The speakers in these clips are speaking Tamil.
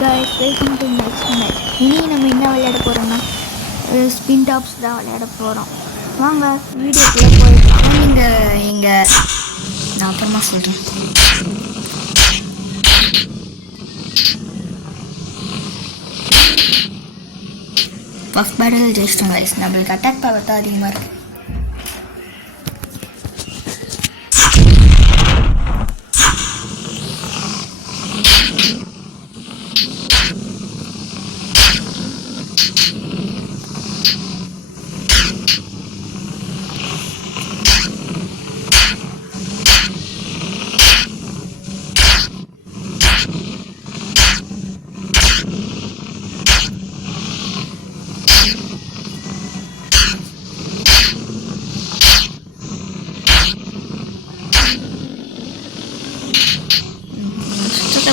guys, welcome to next match. இனி நம்ம என்ன விளையாட போகிறோம்னா ஸ்பின் டாப்ஸ் தான் விளையாட போகிறோம். வாங்க வீடியோக்குள்ளே போயிடலாம். நீங்கள் இங்கே நான் அப்புறமா சொல்கிறேன். பஃப் பேட்டில் ஜெயிச்சிட்டோம் கைஸ். நம்மளுக்கு அட்டாக் பவர் தான் அதிகமாக இருக்குது.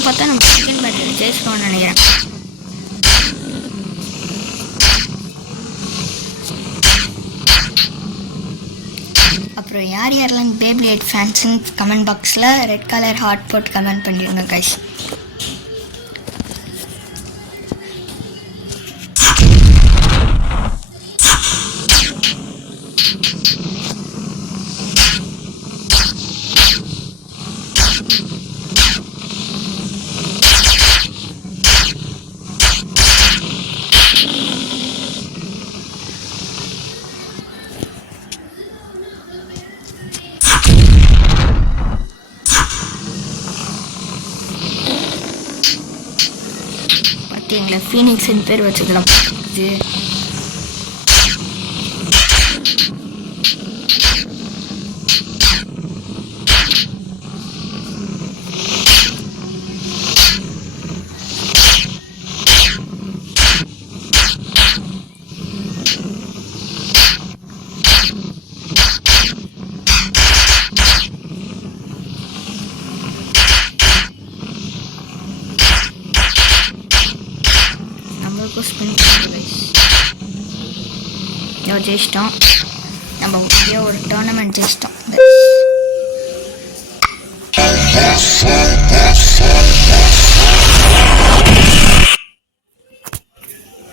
பார்த்தா நம்ம செகண்ட் பேட்டில் ஜெயிச்சிட்டோம்னு நினைக்கிறேன். அப்புறம் யாரெல்லாம் பேப்ளேட் ஃபேன்ஸுன்னு கமெண்ட் பாக்ஸில் ரெட் கலர் ஹார்ட் போட்டு கமெண்ட் பண்ணிடுங்க கைஸ். எங்களை ஃபீனிக்ஸ்ன்னு பேர் வச்சுக்கலாம். ஜெயிச்சிட்டோம். நம்ம ஒரு டோர்னமெண்ட் ஜெயிச்சிட்டோம்.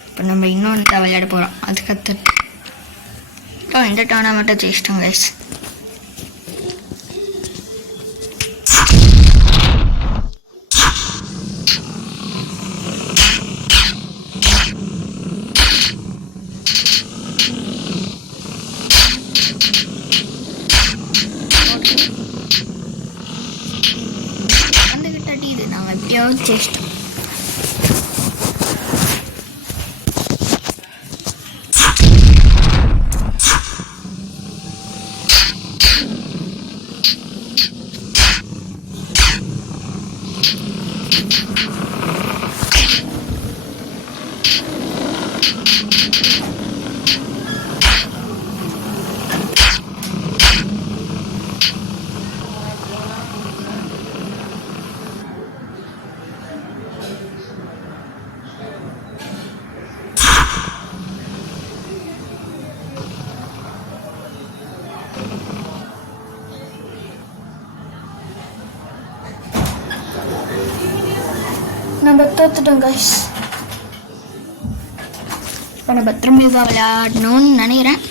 இப்போ நம்ம இன்னொன்று விளையாட போகிறோம். அதுக்கு அடுத்து இந்த டோர்னமெண்ட்டை ஜெயிச்சிட்டோம் கைஸ். ஜெயிச்சிட்டோம். நம்ம தோத்துட்டோம் கைஸ். இப்போ நம்ம திரும்பி விளையாடணும்னு நினைக்கிறேன்.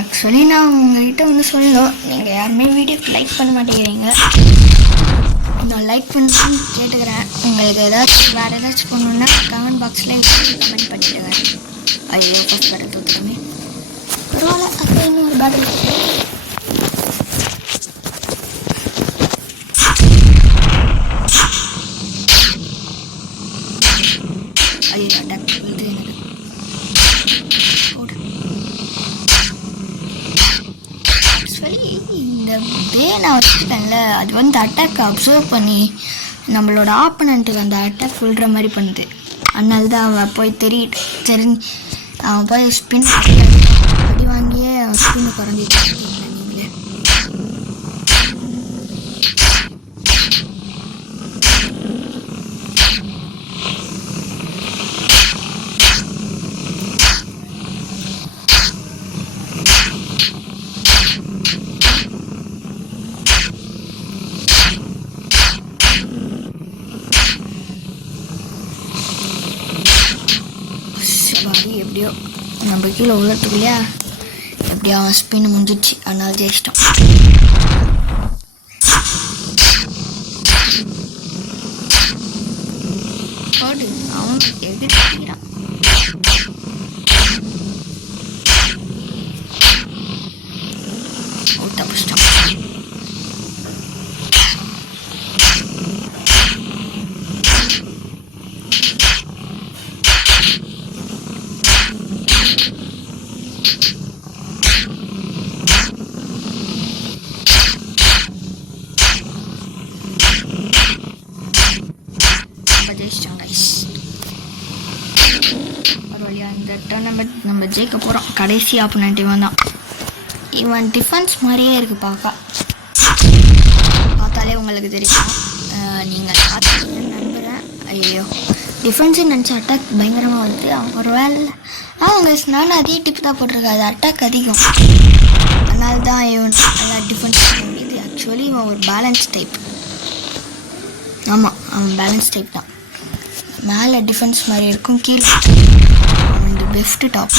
ஆக்சுவலி நான் உங்கள்கிட்ட ஒன்று சொல்லணும். நீங்கள் யாருமே வீடியோக்கு லைக் பண்ண மாட்டேங்கிறீங்க. நான் லைக் பண்ணுறேன்னு கேட்டுக்கிறேன். உங்களுக்கு ஏதாச்சும் வேறு ஏதாச்சும் பண்ணணுன்னா கமெண்ட் பாக்ஸில் கமெண்ட் பண்ணிவிடுங்க. ஐயோ ஃபஸ்ட் பேட்டில் தோற்றுக்கமே. பரவாயில்ல, அப்போ இன்னொரு பேட்டில் ஐயோ அட்டாக் இது எனக்கு இந்த வே நான் வச்சுருக்கேன்ல, அது வந்து அட்டாக் அப்சர்வ் பண்ணி நம்மளோட ஆப்பனண்ட்டுக்கு அந்த அட்டாக் விழுற மாதிரி பண்ணுது. அதனால தான் அவன் போய் அவன் போய் ஸ்பின் அடி வாங்கியே ஸ்பின்னு குறைஞ்சிட்டு நீங்களே. எப்படியோ நம்ம கீழே உள்ளத்துக்குள்ளேயா எப்படியோ அவன் ஸ்பின் முடிஞ்சிச்சு. அதனால ஜெயிச்சிட்டோம். அவன் எதிர்க்கிறான். தப்பிச்சிட்டான். ஒரு வழியாக இந்த டோர்னமெண்ட் நம்ம ஜெயிக்க போகிறோம். கடைசி ஆப்போனண்ட் இவன் தான். இவன் டிஃபென்ஸ் மாதிரியே இருக்குது பார்த்தாலே உங்களுக்கு தெரியும். நீங்கள் பார்த்துன்னு நம்புகிறேன். ஐயோ டிஃபென்ஸு நினச்ச அட்டாக் பயங்கரமாக வருது. அவங்க ஒரு வேலை நானும் அதே டிப் தான் போட்டிருக்காது. அட்டாக் அதிகம். அதனால தான் இவன் நல்லா டிஃபென்ஸ் இது. ஆக்சுவலி இவன் ஒரு பேலன்ஸ் டைப். ஆமாம் அவன் பேலன்ஸ் டைப் தான். மேலே டிஃபென்ஸ் மாதிரி இருக்கும், கீழே அவன் பெஸ்ட் டாப்.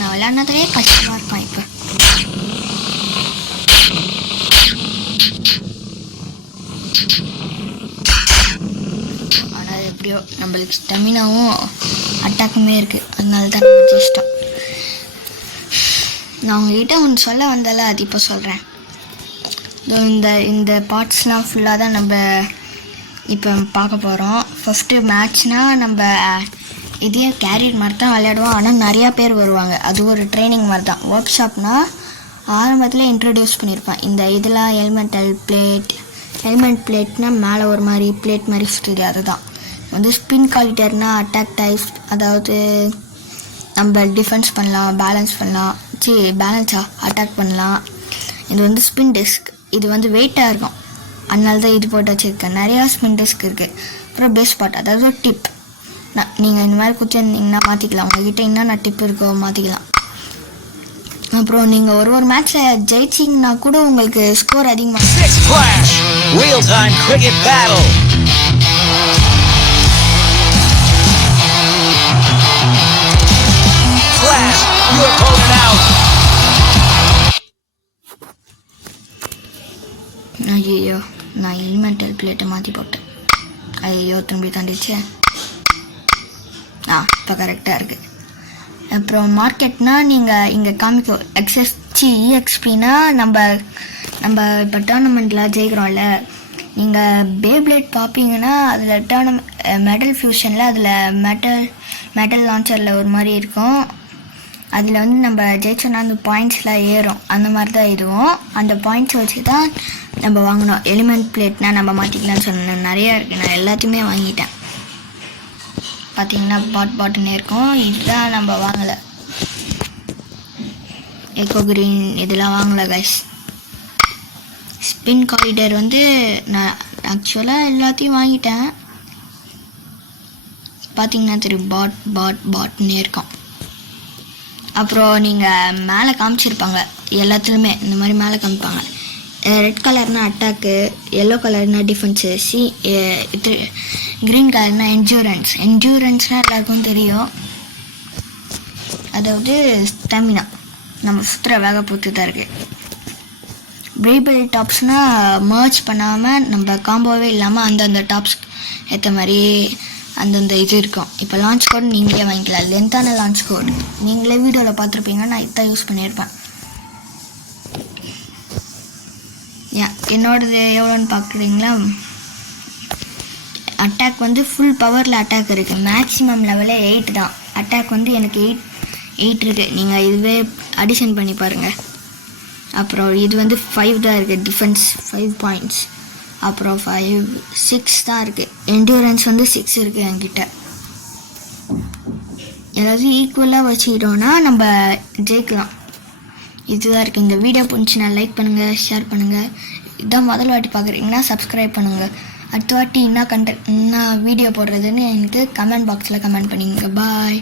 நான் விளையாடுனதுலேயே கஷ்டமாக இருப்பான். இப்போ ஆனால் எப்படியோ நம்மளுக்கு ஸ்டெமினாவும் அட்டாக்குமே இருக்குது. அதனால தான் நம்ம ஜெயிச்சிட்டோம். நான் உங்ககிட்ட ஒன்று சொல்ல வந்தால அது இப்போ சொல்கிறேன். இந்த பார்ட்ஸ்லாம் ஃபுல்லாக தான் நம்ம இப்போ பார்க்க போகிறோம். ஃபஸ்ட்டு மேட்ச்னால் நம்ம இதே கேரியர் மாதிரி தான் விளையாடுவோம். ஆனால் நிறையா பேர் வருவாங்க. அது ஒரு ட்ரைனிங் மாதிரி தான். ஒர்க் ஷாப்னால் ஆரம்பத்தில் இன்ட்ரடியூஸ் பண்ணியிருப்பேன். இதெல்லாம் ஹெல்மெட் பிளேட்னால் மேலே ஒரு மாதிரி பிளேட் மாதிரி சுற்றுது. அதுதான் வந்து ஸ்பின் காலிட்டர்னால் அட்டாக் டைப்ஸ். அதாவது நம்ம டிஃபென்ஸ் பண்ணலாம், பேலன்ஸ் பண்ணலாம். பேலன்ஸாக அட்டாக் பண்ணலாம். இது வந்து ஸ்பின் டெஸ்க். இது வந்து வெயிட்டாக இருக்கும். அதனால தான் இது போட்டு வச்சுருக்கேன். நிறையா ஸ்பின் டெஸ்க் இருக்குது. அப்புறம் பெஸ்ட் ஸ்பாட், அதாவது டிப். நீங்கள் இந்த மாதிரி குத்திருந்தீங்கன்னா மாற்றிக்கலாம். உங்கள்கிட்ட என்னென்ன டிப் இருக்கோ மாற்றிக்கலாம். அப்புறம் நீங்கள் ஒரு மேட்ச்சில் ஜெயிச்சிங்கன்னா கூட உங்களுக்கு ஸ்கோர் அதிகமாக ஐயோ நான் எலிமெண்டல் பிளேட்டை மாற்றி போட்டேன். ஐயோ திரும்பி தாண்டிச்சு. இப்போ கரெக்டாக இருக்குது. அப்புறம் மார்க்கெட்னால் நீங்கள் இங்கே காமிக்கும் EXPனா நம்ம இப்போ டோர்னமெண்ட்டில் ஜெயிக்கிறோம்ல. நீங்கள் பேப்ளேட் பார்ப்பீங்கன்னா அதில் மெட்டல் ஃபியூஷனில் அதில் மெட்டல் லான்ச்சரில் ஒரு மாதிரி இருக்கும். அதில் வந்து நம்ம ஜெயிச்சோன்னா அந்த பாயிண்ட்ஸ்லாம் ஏறும். அந்த மாதிரி தான் இதுவும். அந்த பாயிண்ட்ஸ் வச்சு தான் நம்ம வாங்கணும். எலிமெண்ட் பிளேட்னால் நம்ம மாற்றிக்கலாம்னு சொன்னேன். நிறையா இருக்குது. நான் எல்லாத்தையுமே வாங்கிட்டேன். பார்த்தீங்கன்னா பாட்டுன்னே இருக்கும். இதுதான் நம்ம வாங்கலை. எக்கோ கிரீன் இதெல்லாம் வாங்கலை கைஸ். ஸ்பின் காரிடர் வந்து நான் ஆக்சுவலாக எல்லாத்தையும் வாங்கிட்டேன். பார்த்தீங்கன்னா தெரியும் பாட்னே இருக்கும். அப்புறம் நீங்கள் மேலே காமிச்சிருப்பாங்க எல்லாத்துலேயுமே இந்த மாதிரி மேலே காமிப்பாங்க. ரெட் கலர்னால் அட்டாக்கு, எல்லோ கலர்னால் டிஃபென்ஸு, க்ரீன் கலர்னால் என்ஜூரன்ஸ்னால் எல்லாருக்கும் தெரியும். அதாவது ஸ்டெமினா நம்ம சுற்றுற வேக பொறுத்து தான் இருக்குது. பிரேபிள் டாப்ஸ்னால் மர்ச் பண்ணாமல் நம்ம காம்போவே இல்லாமல் அந்தந்த டாப்ஸ் ஏற்ற மாதிரி அந்தந்த இது இருக்கும். இப்போ லான்ச் கோட் நீங்களே வாங்கிக்கலாம். லென்த்தான லான்ச் கோட் நீங்களே வீடியோவில் பார்த்துருப்பீங்க. நான் இதான் யூஸ் பண்ணியிருப்பேன். என்னோடது எவ்வளோன்னு பார்க்குறீங்களா? அட்டாக் வந்து ஃபுல் பவரில் அட்டாக் இருக்குது. மேக்ஸிமம் லெவலே 8 தான். அட்டாக் வந்து எனக்கு 8 இருக்குது. நீங்கள் இதுவே அடிஷன் பண்ணி பாருங்கள். அப்புறம் இது வந்து 5 தான் இருக்குது. Defence 5 points. அப்புறம் 6 தான் இருக்குது. என்டூரன்ஸ் வந்து 6 இருக்குது என்கிட்ட. ஏதாவது ஈக்குவலாக வச்சுக்கிட்டோன்னா நம்ம ஜெயிக்கலாம். இதுதான் இருக்குது. இந்த வீடியோ பிடிச்சினா லைக் பண்ணுங்கள், ஷேர் பண்ணுங்கள். இதான் முதல் வாட்டி பார்க்குறீங்கன்னா சப்ஸ்கிரைப் பண்ணுங்கள். அடுத்த வாட்டி என்ன வீடியோ போடுறதுன்னு எனக்கு கமெண்ட் பாக்ஸில் கமெண்ட் பண்ணிங்க. பாய்.